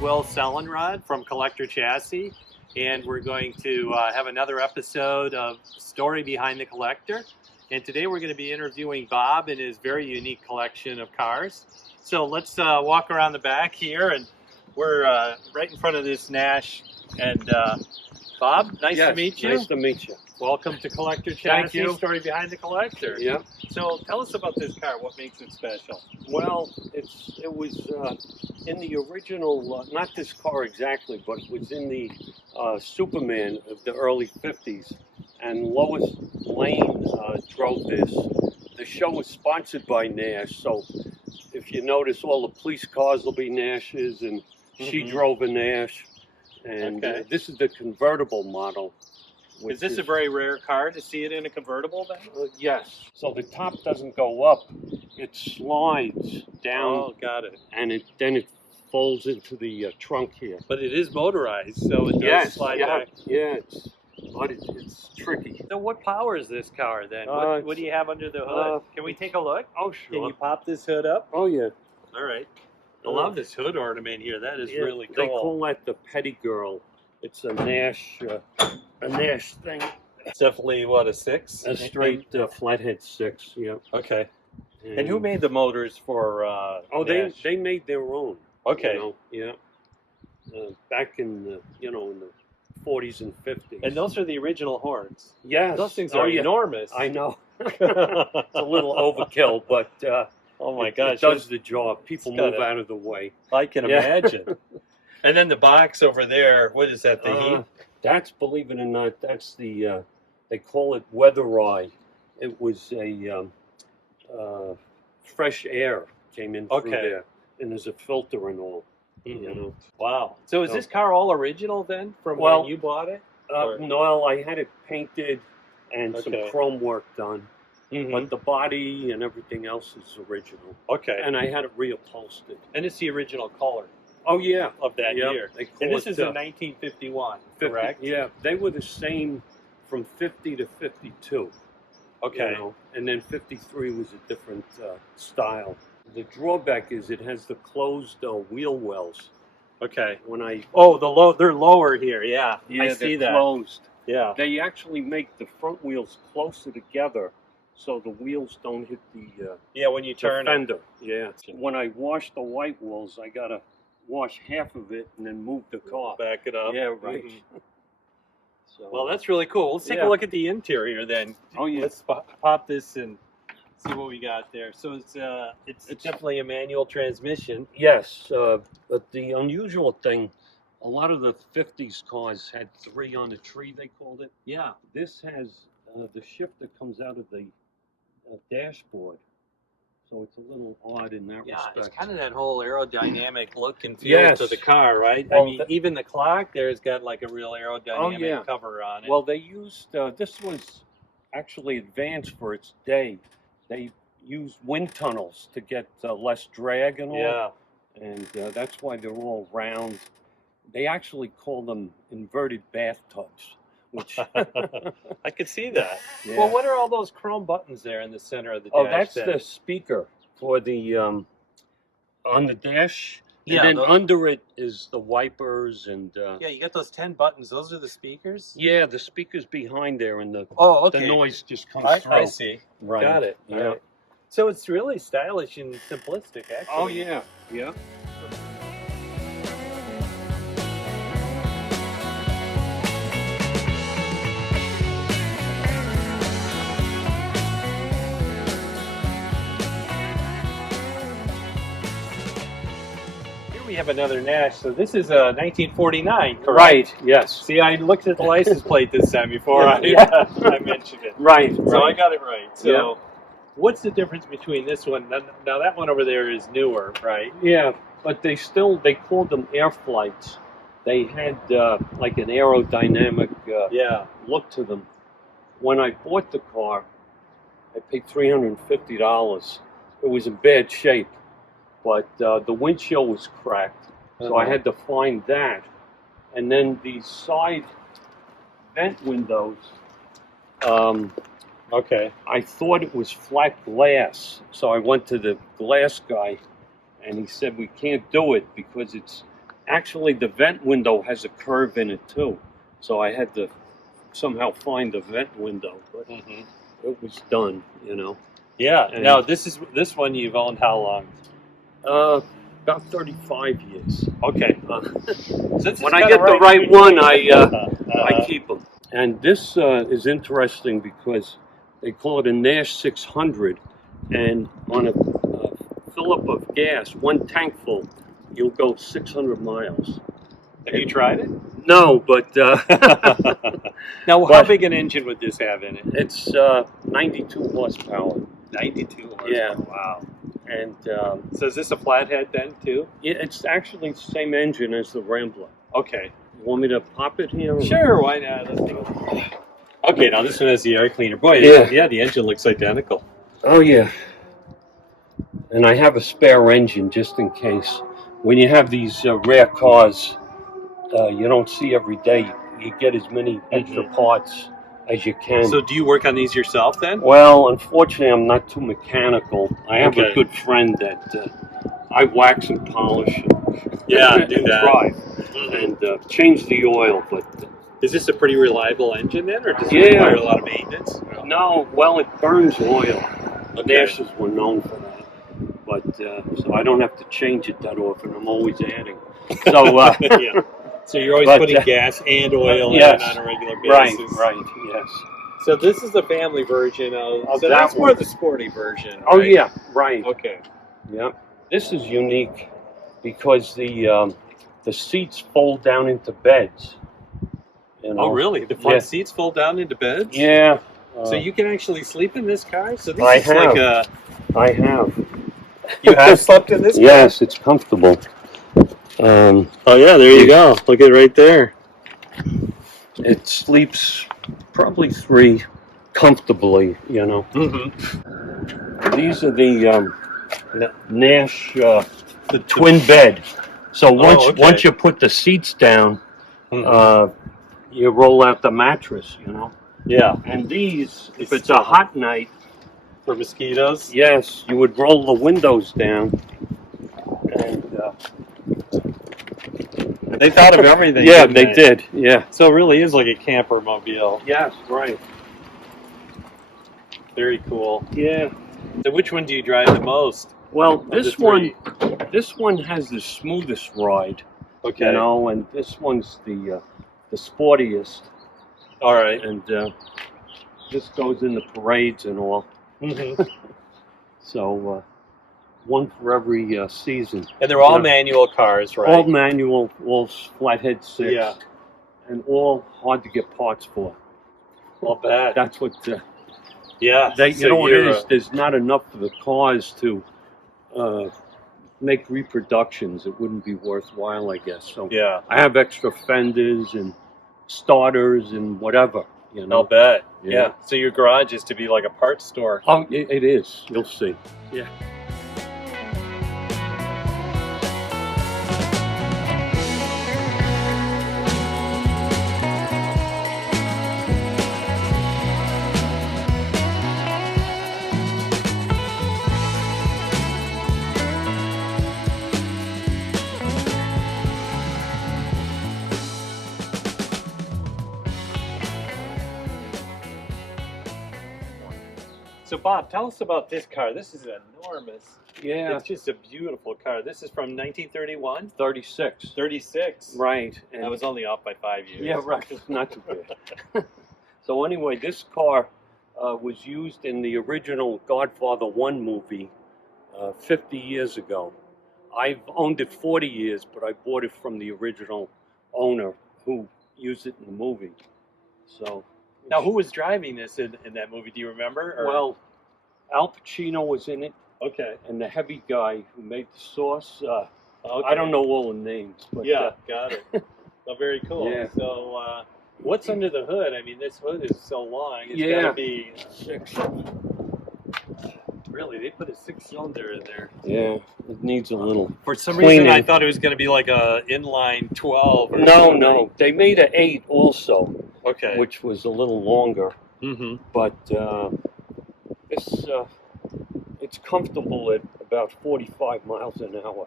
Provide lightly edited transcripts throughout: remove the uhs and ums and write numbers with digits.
Will Sellenrod from Collector Chassis, and we're going to have another episode of Story Behind the Collector. And today we're going to be interviewing Bob and his very unique collection of cars. So let's walk around the back here, and we're right in front of this Nash. And Bob, nice to meet you. Nice to meet you. Welcome to Collector Chassis, Thank you. Story Behind the Collector. Yeah. So tell us about this car. What makes it special? Well, it was in the original, not this car exactly, but it was in the Superman of the early 50s. And Lois Lane drove this. The show was sponsored by Nash, so if you notice, all the police cars will be Nash's, and she drove a Nash. And this is the convertible model. Is this a very rare car to see it in a convertible then? Yes. So the top doesn't go up; it slides down. Oh, got it. And then it folds into the trunk here. But it is motorized, so it does slide back. Yeah, it's tricky. So what powers this car then? What do you have under the hood? Can we take a look? Oh, sure. Can you pop this hood up? Oh, yeah. All right. I love this hood ornament here. That is really cool. They call that the Petty Girl. It's a Nash thing. It's definitely, what, a 6? A straight flathead 6, yeah. Okay. And who made the motors for Nash? They made their own. Okay. You know, yeah. Back in the, in the 40s and 50s. And those are the original horns. Yes. Those things are enormous. I know. It's a little overkill, but oh my gosh, it does the job. People move out of the way. I can imagine. And then the box over there, what is that, the heat? That's, believe it or not, that's the, they call it weather eye. It was a fresh air came in through there, and there's a filter and all. You know. Wow. So is this car all original then, from when you bought it? No, I had it painted and some chrome work done. But the body and everything else is original. Okay. And I had it reupholstered. And it's the original color. Oh, yeah. Of that year. And this is in 1951, correct? Yeah. They were the same from 50 to 52. Okay. You know? And then 53 was a different style. The drawback is it has the closed wheel wells. Okay. When I they're lower here. Yeah, I see that. Closed. Yeah. They actually make the front wheels closer together, so the wheels don't hit the when you turn the fender. Yeah. When I wash the white walls, I gotta wash half of it and then move the car. Back it up. Yeah, right. So, well, that's really cool. Let's take a look at the interior then. Oh yeah. Let's pop this and see what we got there. So it's definitely a manual transmission. Yes, but the unusual thing, a lot of the 50s cars had 3 on the tree, they called it. Yeah. This has the shifter comes out of the dashboard, so it's a little odd in that respect. Yeah, it's kind of that whole aerodynamic look and feel to the car, right? Well, I mean, even the clock there's got like a real aerodynamic cover on it. Well, they used, this was actually advanced for its day. They used wind tunnels to get less drag and all. Yeah. And that's why they're all round. They actually call them inverted bathtubs, which I could see that. Yeah. Well, what are all those chrome buttons there in the center of the dash? Oh, that's the speaker for the on the dash. And then under it is the wipers and yeah, you got those 10 buttons. Those are the speakers? Yeah, the speakers behind there, and the the noise just comes through. I see. Right. Got it. Yeah. Right. So it's really stylish and simplistic, actually. Oh yeah, yeah. We have another Nash. So this is a 1949, correct? Right. Yes. See, I looked at the license plate this time before I mentioned it. Right. So I got it right. So what's the difference between this one? Now that one over there is newer, right? Yeah, but they called them air flights. They had like an aerodynamic look to them. When I bought the car, I paid $350. It was in bad shape. But the windshield was cracked, so I had to find that. And then the side vent windows, I thought it was flat glass, so I went to the glass guy, and he said we can't do it because it's Actually, the vent window has a curve in it too, so I had to somehow find the vent window, but it was done, you know. Yeah. And, Now this one you've owned how long? About 35 years. Okay. When I get the right one, I keep them. And this is interesting because they call it a Nash 600, and on a fill-up of gas, one tank full, you'll go 600 miles. Have you tried it? No, but Now, how big an engine would this have in it? it's 92 horsepower. 92 horsepower. Yeah. Wow. And So is this a flathead then too? yeah, it's actually the same engine as the Rambler. Okay. You want me to pop it here? Sure. Why not? Let's take a look. Okay. Now this one has the air cleaner. Boy. Yeah. The engine looks identical. Oh yeah. And I have a spare engine just in case. When you have these rare cars, you don't see every day. You get as many extra parts as you can. So do you work on these yourself then? Well, unfortunately, I'm not too mechanical. I have Okay. a good friend that I wax and polish. And Yeah, do and that. drive and change the oil. But Is this a pretty reliable engine then, or does it Yeah. require a lot of maintenance? no, well, it burns oil. The Okay. Nashes were known for that. But so I don't have to change it that often. I'm always adding. So Yeah. So you're always But, putting gas and oil yes. in on a regular right, basis. yes. So this is the family version of. Of So that that's more one. the sporty version. Oh right? yeah, right. Okay. Yeah. This is unique because the seats fold down into beds. You know? Oh really? The front Yeah. seats fold down into beds? Yeah. So you can actually sleep in this car? So this I is like have. I have. you have slept in this car? Yes, it's comfortable. Oh yeah, there you go. Look at it right there. It sleeps probably 3 comfortably, you know. Mm-hmm. These are the Nash the twin bed. So once you put the seats down, you roll out the mattress, you know. Yeah. And these, if it's a hot night, For mosquitoes? yes, you would roll the windows down. And They thought of everything. yeah, didn't they did. Yeah. So it really is like a camper mobile. Yes, right. Very cool. Yeah. So which one do you drive the most? Well, of the this three? one has the smoothest ride, Okay. you know, and this one's the sportiest, All right. and this goes in the parades and all. Mm-hmm. So one for every season. And they're all Yeah. manual cars, right? All manual, all flathead 6, Yeah. and all hard to get parts for. I'll bet. That's what Yeah. you So know what it you're, is. There's not enough of the cars to make reproductions. It wouldn't be worthwhile, I guess. So Yeah. I have extra fenders and starters and whatever, you know. I'll bet. Yeah. Yeah. So your garage is to be like a parts store. Oh, it is. You'll see. Yeah. So Bob, tell us about this car. This is enormous. Yeah. It's just a beautiful car. This is from 1931? 36. 36. Right. And I was only off by 5 years. yeah, right. It's not too bad. So anyway, this car was used in the original Godfather 1 movie 50 years ago. I've owned it 40 years, but I bought it from the original owner who used it in the movie. So Now, who was driving this in that movie? Do you remember? Or? well, Al Pacino was in it, okay. and the heavy guy who made the sauce. Okay. I don't know all the names, but Yeah, got it. Well, very cool. Yeah. So, what's under the hood? I mean, this hood is so long. It's Yeah. gotta be 6. really. They put a 6-cylinder in there. Yeah, it needs a little. For some reason, I Cleaning. thought it was going to be like a inline 12. Or No, something. no, they made an 8 also, Okay. which was a little longer. Mm-hmm. But it's comfortable at about 45 miles an hour.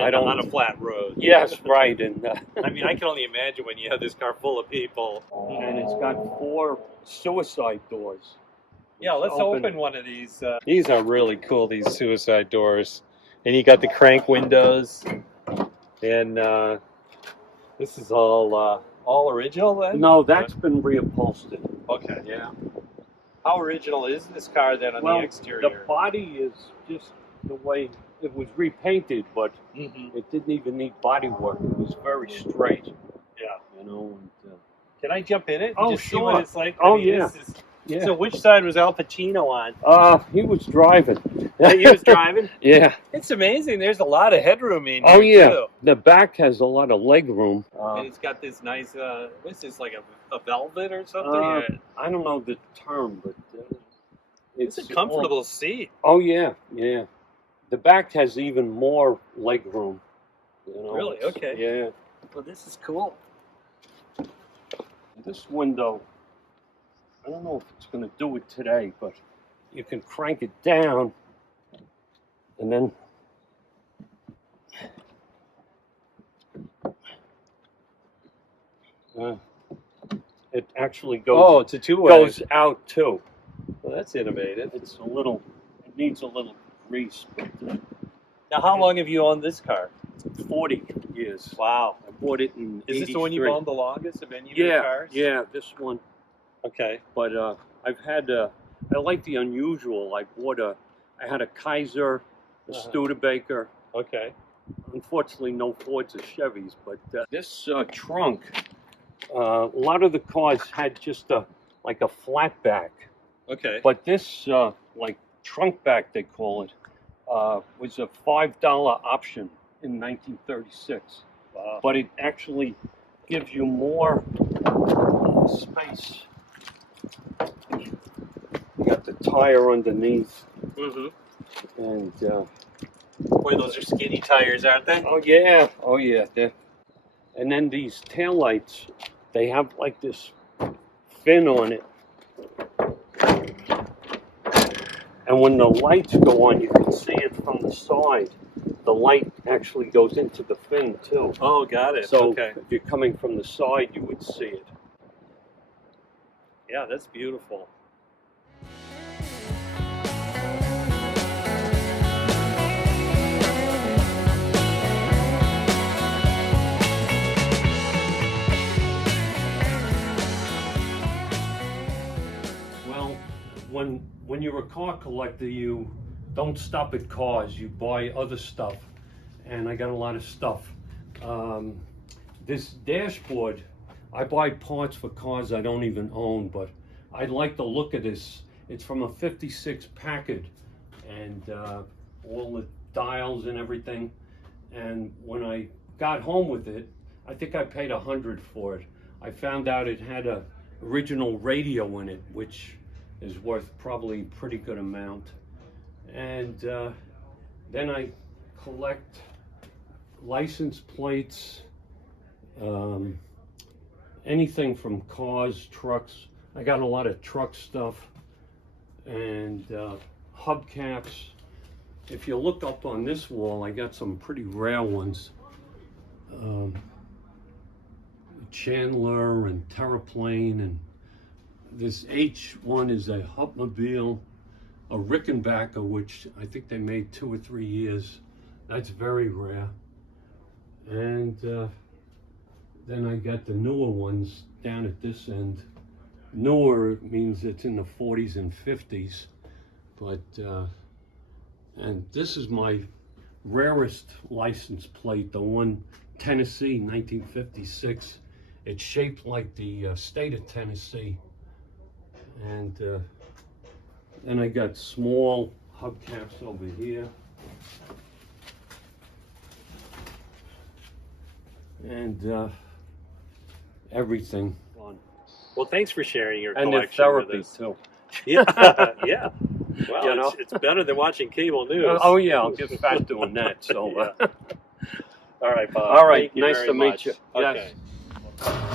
I don't on a flat road. Yes, right. And I mean, I can only imagine when you have this car full of people. and it's got 4 suicide doors. Yeah, let's open one of these. These are really cool, these suicide doors. And you got the crank windows. And this is all original then? No, that's been reupholstered. Okay. Yeah. How original is this car then on the exterior? The body is just the way it was repainted, but it didn't even need body work. It was very straight. Yeah. You know. And, can I jump in it? Oh, just sure. See what it's like? Oh, I mean, yeah. Yeah. So which side was Al Pacino on? He was driving. He was driving? Yeah. It's amazing. There's a lot of headroom in here, Oh, yeah. too. The back has a lot of leg room. And it's got this nice, what's this, like a velvet or something? I don't know the term, but it's a comfortable seat. Oh, yeah, yeah. The back has even more leg room. You know, really? Okay. Yeah. Well, this is cool. This window, I don't know if it's going to do it today, but you can crank it down and then it actually goes. Oh, it's a two-way. Goes out too. Well, that's innovative. It needs a little grease. But, now, how long have you owned this car? 40 years. Wow. I bought it in Is this the one you've owned the longest of any of your cars? Yeah, this one. Okay. But I've had I like the unusual. I had a Kaiser, a Studebaker. Okay. Unfortunately, no Fords or Chevys, but this trunk, a lot of the cars had just a flat back. Okay. But this like trunk back, they call it, was a $5 option in 1936. Wow. But it actually gives you more space. You got the tire underneath. And boy, those are skinny tires, aren't they? oh yeah. And then these taillights, they have like this fin on it. And when the lights go on, you can see it from the side. The light actually goes into the fin too. Oh, got it. So okay. if you're coming from the side, you would see it. Yeah, that's beautiful. Well, when you're a car collector, you don't stop at cars. You buy other stuff, and I got a lot of stuff. This dashboard, I buy parts for cars I don't even own, but I like the look of this. It's from a '56 Packard, and all the dials and everything. And when I got home with it, I think I paid $100 for it. I found out it had a original radio in it, which is worth probably a pretty good amount. And then I collect license plates, anything from cars, trucks. I got a lot of truck stuff, and hubcaps. If you look up on this wall, I got some pretty rare ones. Chandler and Terraplane, and this H1 is a Hupmobile, a Rickenbacker, which I think they made 2 or 3 years. That's very rare. And then I got the newer ones down at this end. Newer means it's in the 40s and 50s, but and this is my rarest license plate, the one Tennessee 1956. It's shaped like the state of Tennessee. And then I got small hubcaps over here. And everything. Well, thanks for sharing your And collection the therapy with us. too. Yeah, yeah. Well, You know? it's better than watching cable news. Oh yeah, I'll get fat doing that. So. Yeah. All right, Bob. All right, Thank you nice very to meet much. you. Okay. Yes.